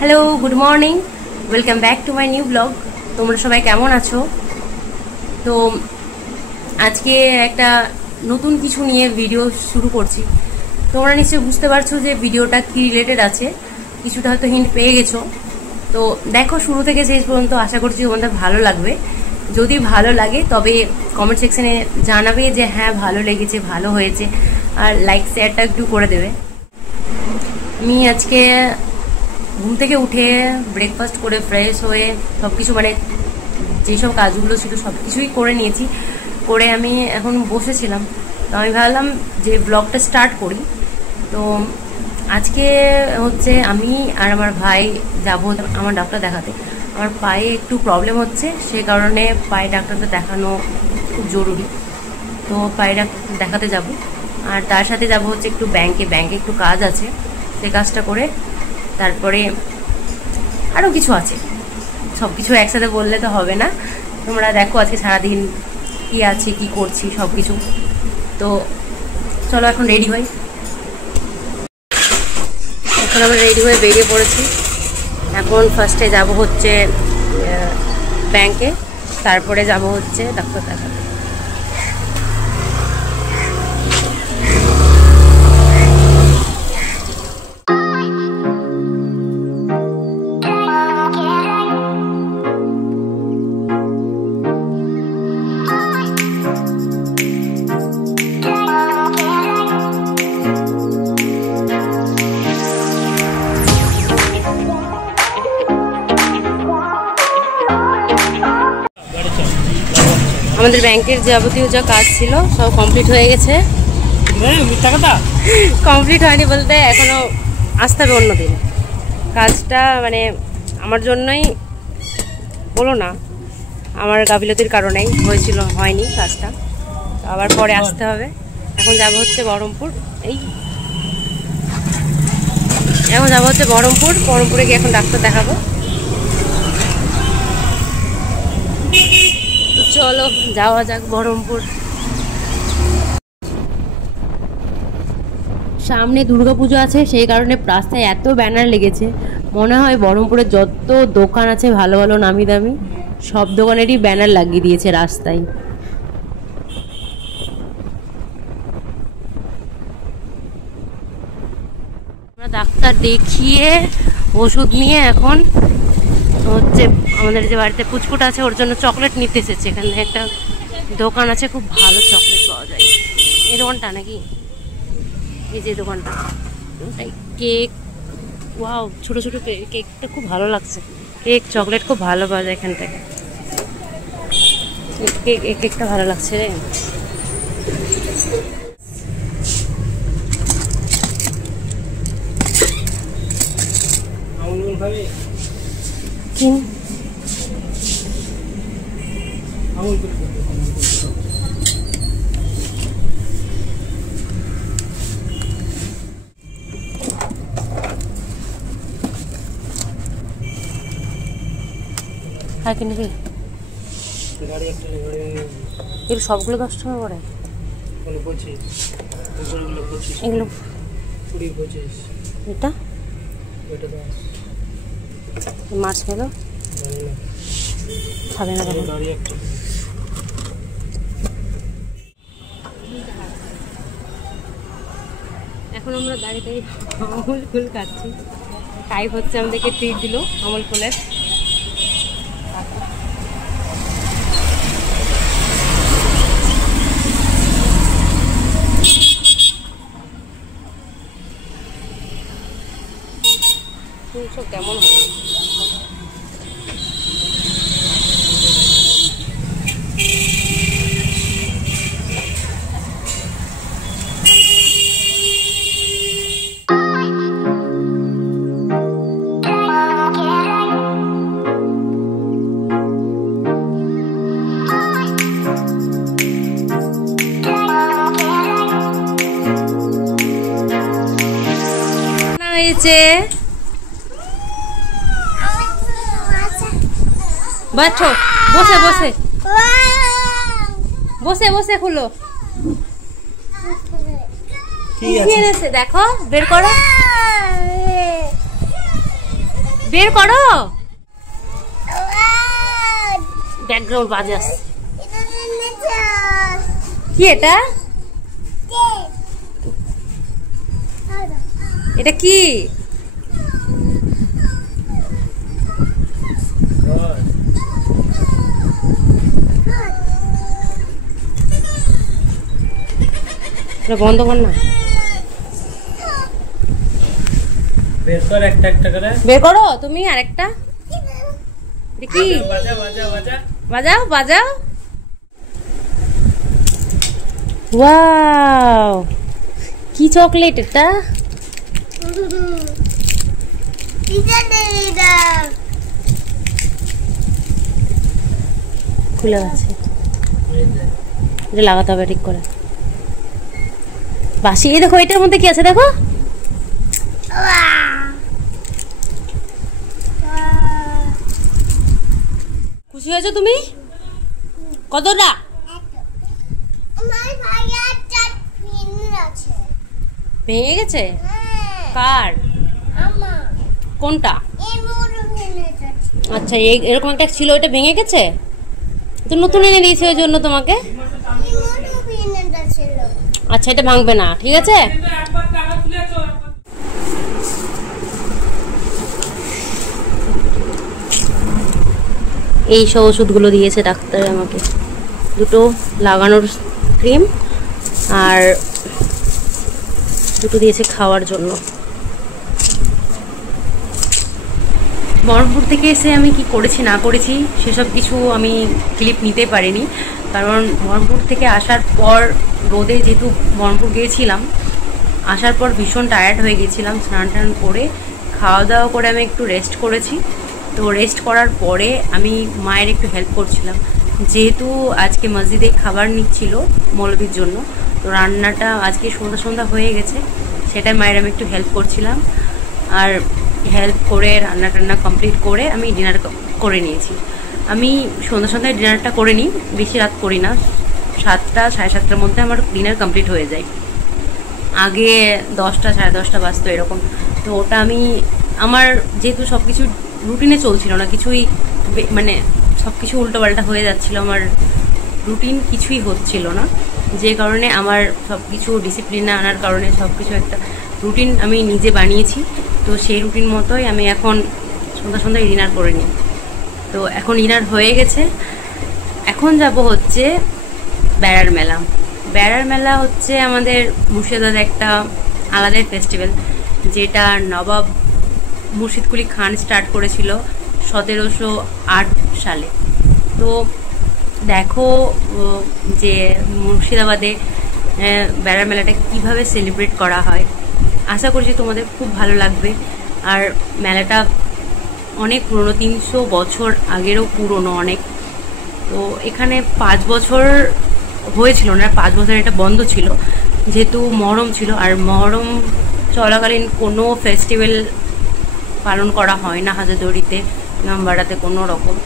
Hello, good morning, welcome back to my new blog. তোমরা সবাই কেমন আছো? তো আজকে একটা নতুন কিছু নিয়ে ভিডিও শুরু করছি। তোমরা নিশ্চয়ই বুঝতে পারছো যে ভিডিওটা কি রিলেটেড আছে, কিছুটা হয়তো হিন্ট পেয়ে গেছো। তো দেখো শুরু থেকে শেষ পর্যন্ত, আশা করছি তোমাদের ভালো লাগবে। যদি ভালো লাগে তবে কমেন্ট সেকশনে জানাবে যে হ্যাঁ ভালো লেগেছে, ভালো হয়েছে, আর লাইক শেয়ারটা একটু করে দেবে। আমি আজকে ঘুম থেকে উঠে ব্রেকফাস্ট করে ফ্রেশ হয়ে সব কিছু মানে যেসব কাজগুলো ছিল সব কিছুই করে নিয়েছি। করে আমি এখন বসেছিলাম, তো আমি ভাবলাম যে ব্লগটা স্টার্ট করি। তো আজকে হচ্ছে আমি আর আমার ভাই যাব আমার ডাক্তার দেখাতে। আমার পায়ে একটু প্রবলেম হচ্ছে, সে কারণে পায়ে ডাক্তারটা দেখানো খুব জরুরি। তো পায়ে দেখাতে যাব, আর তার সাথে যাব হচ্ছে একটু ব্যাংকে একটু কাজ আছে, সেই কাজটা করে তারপরে আরও কিছু আছে। সব কিছু একসাথে বললে তো হবে না। তোমরা দেখো আজকে সারাদিন কী আছে, কি করছি সব কিছু। তো চলো এখন রেডি হই। এখন আমরা রেডি হয়ে বেরিয়ে পড়েছি। এখন ফার্স্টে যাব হচ্ছে ব্যাংকে, তারপরে যাব হচ্ছে ডাক্তার দেখাতে। আমাদের ব্যাংকের যাবতীয় যা কাজ ছিল সব কমপ্লিট হয়ে গেছে। কমপ্লিট হয়নি বলতে এখনও আসতে হবে অন্য দিন। কাজটা মানে আমার জন্যই বলো না, আমার গাফিলতির কারণেই হয়নি কাজটা, আবার পরে আসতে হবে। এখন যাব হচ্ছে বহরমপুর। এখন যাব হচ্ছে বহরমপুরে গিয়ে এখন ডাক্তার দেখাবো। চলো যাওয়া যাক বহরমপুর। সামনে দুর্গাপুজো আছে, সেই কারণে রাস্তায় এত ব্যানার লেগেছে। মনে হয় বহরমপুরে যত দোকান আছে ভালো ভালো নামি দামি সব দোকানেরই ব্যানার লাগিয়ে দিয়েছে রাস্তায়। আমরা ডাক্তার দেখিয়ে ওষুধ নিয়ে এখন হচ্ছে আমাদের যে বাড়িতে পুচকুটা আছে ওর জন্য চকলেট নিতে এসেছে। এখানে একটা দোকান আছে, খুব ভালো চকলেট পাওয়া যায়। এই দোকানটা নাকি, এই যে দোকানটা, কেক, ওয়াও ছোটো ছোটো কেকটা খুব ভালো লাগছে। কেক চকলেট খুব ভালো পাওয়া যায় এখান থেকে। কেকটা ভালো লাগছে রে। এগুলো সবগুলো 10 টাকা করে, এগুলো এটা মাছ খেলো খাবে না। এখন আমরা দাঁড়িয়ে আমুল ফুল খাচ্ছি। টাইপ হচ্ছে আমাদেরকে ট্রিট দিল আমুল ফুলের। সব কেমন হবে? बैठो बसे बसे बसे बसे खुलो ठीक है से देखो बेर करो বের করো। ব্যাকগ্রাউন্ড বাজে আসছে। কি এটা? এটা কি? বন্ধ কর না। বের কর একটা একটা করে। বের করো তুমি আরেকটা। দেখি বাজাও বাজাও বাজাও বাজাও বাজাও। ওয়াও, কি চকলেট এটা? খুলে গেছে, এটা লাগাতে হবে ঠিক করে। বাসি, এই দেখো এটার মধ্যে কি আছে দেখো। খুশি হয়েছো তুমি? কতটা? ভেঙে গেছে? কার? কোনটা? আচ্ছা, এরকম একটা ছিল, ওইটা ভেঙে গেছে তো নতুন এনে দিয়েছে ওই জন্য তোমাকে। আচ্ছা, এটা ভাঙবে না, ঠিক আছে। এই সব ওষুধগুলো দিয়েছে ডাক্তার আমাকে, দুটো লাগানোর ক্রিম আর দুটো দিয়েছে খাওয়ার জন্য। বহরমপুর থেকে এসে আমি কি করেছি না করেছি সেসব কিছু আমি ক্লিপ নিতে পারিনি, কারণ বহরমপুর থেকে আসার পর রোদে যেহেতু বহরমপুর গিয়েছিলাম, আসার পর ভীষণ টায়ার্ড হয়ে গেছিলাম। স্নান টান করে খাওয়া দাওয়া করে আমি একটু রেস্ট করেছি। তো রেস্ট করার পরে আমি মায়ের একটু হেল্প করছিলাম, যেহেতু আজকে মসজিদে খাবার নিচ্ছিল মৌলবীর জন্য। তো রান্নাটা আজকে সন্ধ্যা সন্ধ্যা হয়ে গেছে, সেটাই মায়ের আমি একটু হেল্প করছিলাম। আর হেল্প করে রান্না টান্না কমপ্লিট করে আমি ডিনার করে নিয়েছি। আমি সন্ধ্যা সন্ধ্যায় ডিনারটা করে নিই, বেশি রাত করি না, 7টা সাড়ে 7টার মধ্যে আমার ডিনার কমপ্লিট হয়ে যায়। আগে 10টা সাড়ে 10টা বাজতো এরকম। তো ওটা আমি আমার যেহেতু সব কিছু রুটিনে চলছিল না, কিছুই মানে সব কিছু উল্টোপাল্টা হয়ে যাচ্ছিল, আমার রুটিন কিছুই হচ্ছিল না, যে কারণে আমার সব কিছু ডিসিপ্লিনে আনার কারণে সব কিছু একটা রুটিন আমি নিজে বানিয়েছি। তো সেই রুটিন মতোই আমি এখন সন্ধ্যা সন্ধ্যায় ডিনার করে নিই। তো এখন ডিনার হয়ে গেছে, এখন যাব হচ্ছে বেড়ার মেলা। বেড়ার মেলা হচ্ছে আমাদের মুর্শিদাবাদের একটা আলাদাই ফেস্টিভ্যাল, যেটা নবাব মুর্শিদ কুলি খান স্টার্ট করেছিল 1708 সালে। তো দেখো যে মুর্শিদাবাদে বেড়ার মেলাটা কীভাবে সেলিব্রেট করা হয়। আশা করছি তোমাদের খুব ভালো লাগবে। আর মেলাটা অনেক পুরনো, 300 বছর আগেরও পুরনো অনেক। তো এখানে 5 বছর হয়েছিল না, 5 বছর এটা বন্ধ ছিল যেহেতু মহরম ছিল, আর মহরম চলাকালীন কোনো ফেস্টিভ্যাল পালন করা হয় না হাজারদুয়ারিতে, ইমামবাড়াতে কোনো রকম।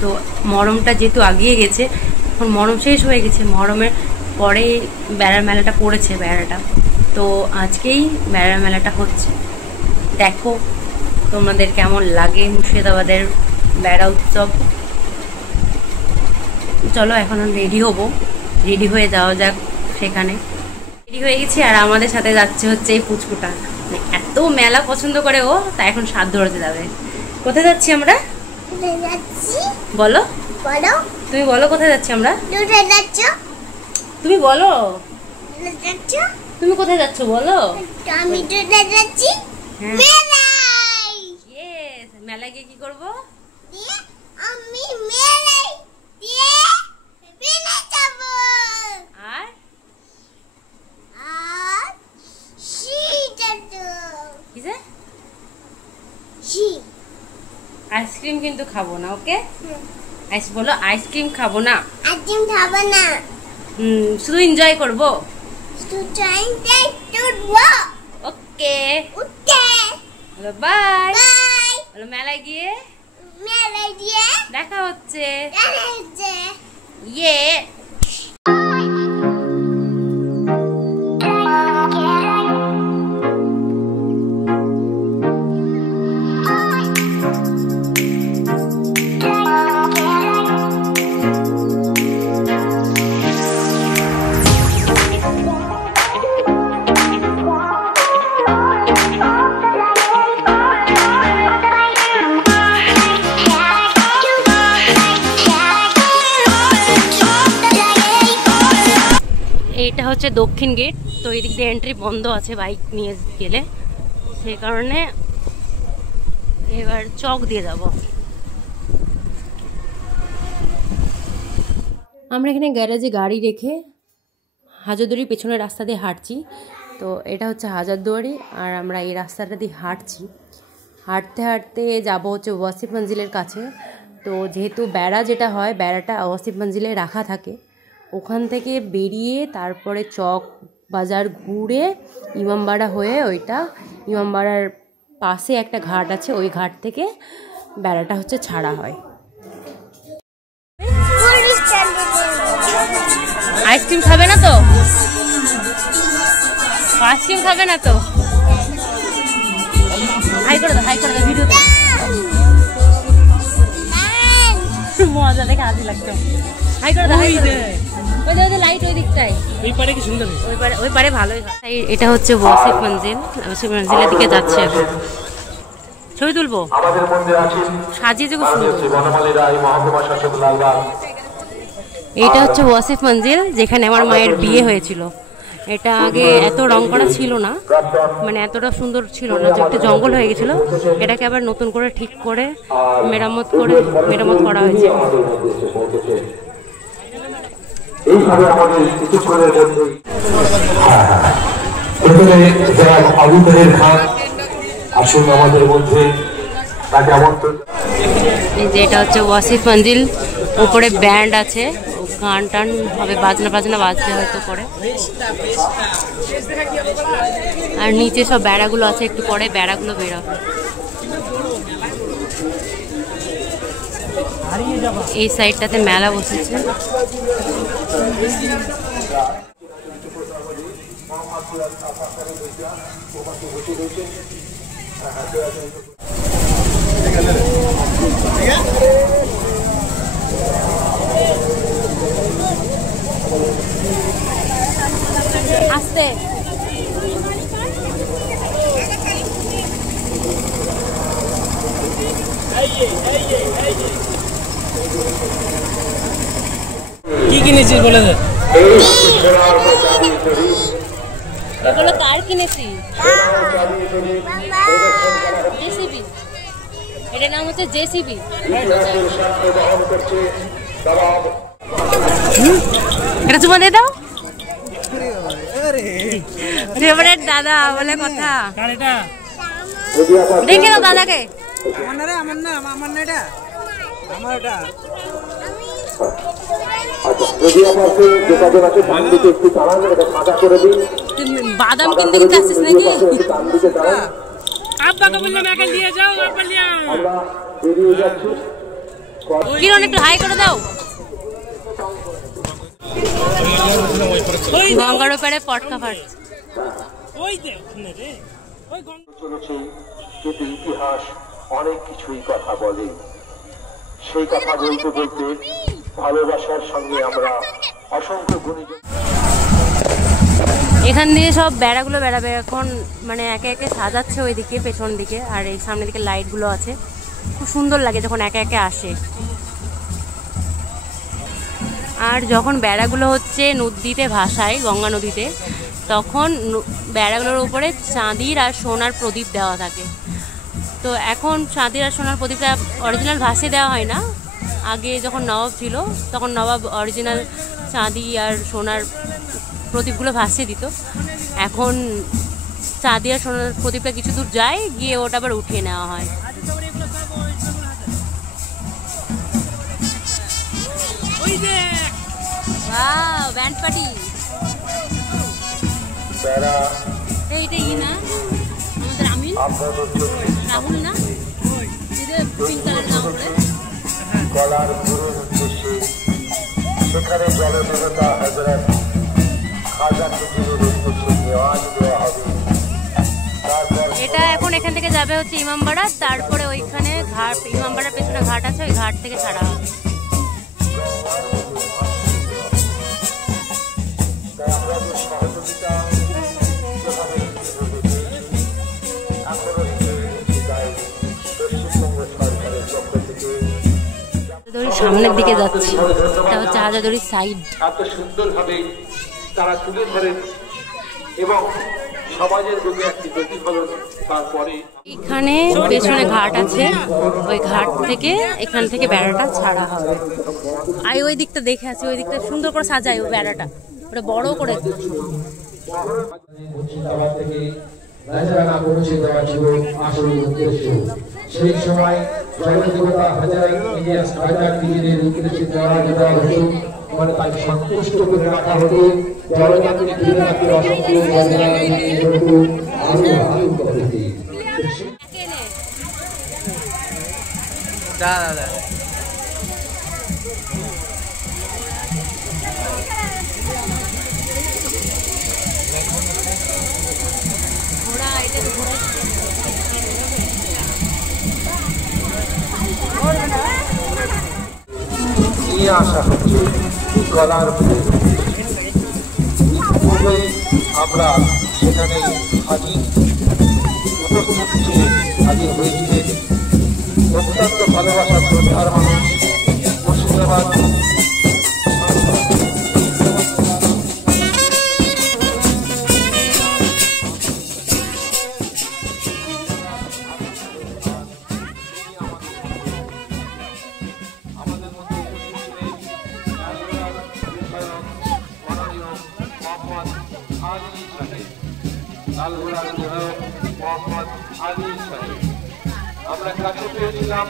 তো মহরমটা যেহেতু আগিয়ে গেছে, এখন মহরম শেষ হয়ে গেছে, মহরমের পরে বেড়ার মেলাটা পড়েছে বেড়াটা। তো আজকেই বেড়ার মেলাটা হচ্ছে, দেখো তোমাদের কেমন লাগে মুর্শিদাবাদের বেড়া উৎসব। চলো এখন আমি রেডি হব, রেডি হয়ে যাওয়া যাক সেখানে। রেডি হয়ে গেছি আর আমাদের সাথে যাচ্ছে হচ্ছে এই পুচকুটা, এত মেলা পছন্দ করে ও, তা এখন স্বাদ ধরতে যাবে। কোথায় যাচ্ছি আমরা? বলো বলো, তুমি বলো কোথায় যাচ্ছি আমরা? তুমি বলো, তুমি কোথায় যাচ্ছ বলো? আমি যাচ্ছি মেলায়। ইয়েস, মেলায় গিয়ে কি করবো? আমি মেলায় দিয়ে মেলা যাব। আর আর কিসে? শি আইসক্রিম কিন্তু খাবো না, ওকে? বলো আইসক্রিম খাবো না। আইসক্রিম খাবো না, শুধু এনজয় করবো। ওকে ওকে, বাই। বাই। মেলায় গিয়ে দেখা হচ্ছে। ইয়ে এটা হচ্ছে দক্ষিণ গেট, তো এদিক দিয়ে এন্ট্রি বন্ধ আছে বাইক নিয়ে গেলে, সেই কারণে এবার চক দিয়ে যাব। আমরা এখানে গ্যারেজে গাড়ি রেখে হাজারদুয়ারির পেছনের রাস্তা দিয়ে হাঁটছি। তো এটা হচ্ছে হাজারদুয়ারি, আর আমরা এই রাস্তাটা দিয়ে হাঁটছি। হাঁটতে হাঁটতে যাব হচ্ছে ওয়াসিফ মঞ্জিলের কাছে। তো যেহেতু বেড়া যেটা হয়, বেড়াটা ওয়াসিফ মঞ্জিলে রাখা থাকে, ওখান থেকে বেরিয়ে তারপরে চক বাজার ঘুরে ইমামবাড়া হয়ে ওইটা ইমামবাড়ার পাশে একটা ঘাট আছে, ওই ঘাট থেকে বেড়াটা হচ্ছে ছাড়া হয়। আইসক্রিম খাবে না তো? আইসক্রিম খাবে না তো? হাই করে দাও, হাই করে দাও ভিডিওতে। মজা দেখে হাসি লাগতো। হাই করে দাও, হাই করে দাও। ওই যে লাইট ওই দিকটায়, ওই পারে কি সুন্দর, ওই পারে ভালোই হয়। এটা হচ্ছে ওয়াসিফ মঞ্জিল, ওয়াসিফ মঞ্জিলের দিকে যাচ্ছে এখন। ছবি তুলবো, সাজিয়েছে খুব সুন্দর। এটা হচ্ছে ওয়াসিফ মঞ্জিল, যেখানে আমার মায়ের বিয়ে হয়েছিল। এটা আগে এত রং করা ছিল না, মানে এতটা সুন্দর ছিল না, যে একটা জঙ্গল হয়ে গেছিল। এটাকে আবার নতুন করে ঠিক করে মেরামত করা হয়েছে। এইভাবে আমাদের কিছুক্ষণের মধ্যেই আবু তাহের খান আসুন আমাদের মধ্যে, তাকে আমন্ত্রণ। যেটা হচ্ছে ওয়াসিফ মঞ্জিল, উপরে ব্যান্ড আছে, গান টান হবে, বাজনা বাজতে হয়তো পরে। আর নিচে সব বেড়াগুলো আছে, একটু পরে বেড়াগুলো বেরোবে। এই সাইডটাতে মেলা বসেছে। আস্তে কি কিনেছিস বলে দে। এগুলো কার কিনেছি? জেসিবি, এটার নাম হচ্ছে জেসিবি। এটা চুমা দিয়ে দাও। ফেভারিট দাদা বলে কথা, দেখে দাও দাদাকে। বাদাম কিনতে কিনতে আসছিস নাকি? কিরণ একটু হাই করে দাও। গঙ্গার ওপারে পটকা ফাটছে। কিন্তু ইতিহাস অনেক কিছুই কথা বলে। সেই কথা বলতে বলতে ভালোবাসার সঙ্গে আমরা অসংখ্য গুণীজন। এখান দিয়ে সব বেড়াগুলো বেড়াবে এখন, মানে একে একে সাজাচ্ছে ওইদিকে পেছন দিকে, আর এই সামনের দিকে লাইটগুলো আছে। খুব সুন্দর লাগে যখন একে একে আসে। আর যখন বেড়াগুলো হচ্ছে নদীতে ভাসায়, গঙ্গা নদীতে, তখন বেড়াগুলোর উপরে চাঁদির আর সোনার প্রদীপ দেওয়া থাকে। তো এখন চাঁদির আর সোনার প্রদীপটা অরিজিনাল ভাসিয়ে দেওয়া হয় না। আগে যখন নবাব ছিল তখন নবাব অরিজিনাল চাঁদি আর সোনার প্রদীপগুলো ভাসিয়ে দিত। এখন চাঁদি আর সোনার প্রদীপটা কিছু দূর যায়, গিয়ে ওটা আবার উঠিয়ে নেওয়া হয়। Wow, band party. এইটা ই না আমাদের আমিন রাহুল না, পিঙ্ক কালার জামা পরে। গলার পুরোর উদ্দেশ্যে সেখানে জলদেবতা হযরত খাজা হুজুরের উদ্দেশ্যে নেওয়াজ দেওয়া হবে। এটা এখন এখান থেকে যাবে হচ্ছে ইমামবাড়া, তারপরে ওইখানে ঘাট, ইমামবাড়ার পেছনে ঘাট আছে, ওই ঘাট থেকে ছাড়া হবে। সামনের দিকে যাচ্ছি, এটা হচ্ছে হাজারদুয়ারির সাইড। এত সুন্দরভাবে তারা তুলে ধরেন এবং সমাজের বুকে একটি প্রতিফলন তারপরে। এখানে পেছনে ঘাট আছে, ওই ঘাট থেকে এখান থেকে বেড়াটা ছাড়া হবে। আর ওই দিকটা দেখে আছি, ওই দিকটা সুন্দর করে সাজায় ওই বেড়াটা, ওটা বড় করে। সেই সময় জলদেবতা হাজার দিনের উদ্দেশ্যে জড়া দেওয়া হতো, মানে তাকে সন্তুষ্ট করে রাখা হতো। জলযাত্রী ক্রীড়াকে অসংখ্য নিয়ে আসা হচ্ছে গলার পূর্বে আমরা সেখানে হাজির হয়েছিলেন অত্যন্ত ভালোবাসা শ্রদ্ধার মানুষ মুর্শিদাবাদ আমরা কাছে পেয়েছিলাম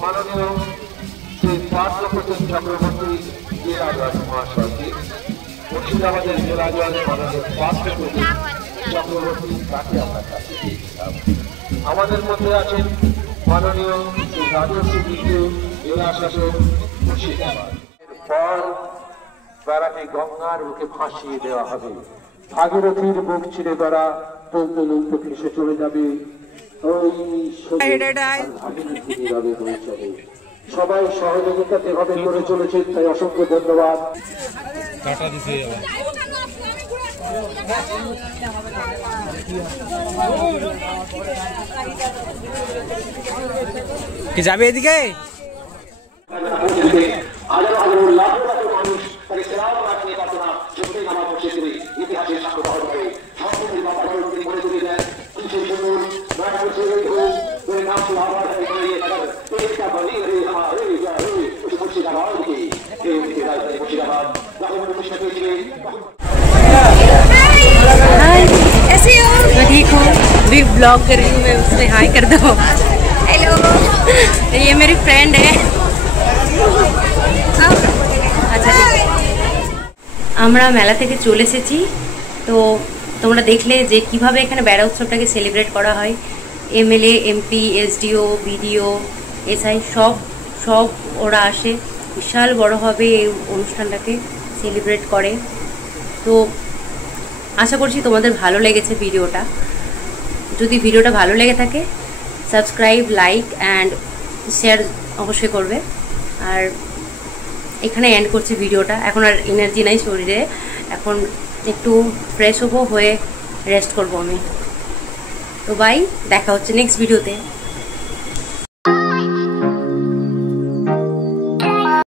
মাননীয় শ্রী পার্থপ্রতিম চক্রবর্তী জেলাজজ মহাশয়কে। মুর্শিদাবাদের জেলাজজ মাননীয় পার্থপ্রতিম চক্রবর্তী, তাকে আমরা কাছে পেয়েছিলাম। আমাদের মধ্যে আছেন মাননীয় শ্রী রাজস্বী বিদ্যু জেলা শাসক মুর্শিদাবাদ। পর বেড়াকে গঙ্গার বুকে ফাঁসিয়ে দেওয়া হবে। ভাগীরথীর বুক ছিঁড়ে বেড়া তলতে লুলতে ভেসে চলে যাবে, সবাই সহযোগিতা যেভাবে করে চলেছে তাই অসংখ্য ধন্যবাদ। কি যাবে এদিকে? ইতিহাসের সাক্ষ্য বহন করে ऐसे हो मैं ठीक हूँ, भी ब्लॉग कर रही हूँ मैं, उसमें हाय कर दो। हेलो, ये मेरी फ्रेंड है। আচ্ছা আমরা মেলা থেকে চলে এসেছি। তো তোমরা দেখলে যে কিভাবে এখানে বেড়া উৎসবটাকে সেলিব্রেট করা হয়। MLA, MP, SDO, BDO, SI সব ওরা আসে, বিশাল বড়োভাবে এই অনুষ্ঠানটাকে সেলিব্রেট করে। তো আশা করছি তোমাদের ভালো লেগেছে ভিডিওটা। যদি ভিডিওটা ভালো লেগে থাকে সাবস্ক্রাইব, লাইক অ্যান্ড শেয়ার অবশ্যই করবে। আর এখানে এন্ড করছি ভিডিওটা, এখন আর এনার্জি নাই শরীরে, এখন একটু ফ্রেশ হবো, হয়ে রেস্ট করবো আমি। তো বাই, দেখা হচ্ছে নেক্সট ভিডিওতে।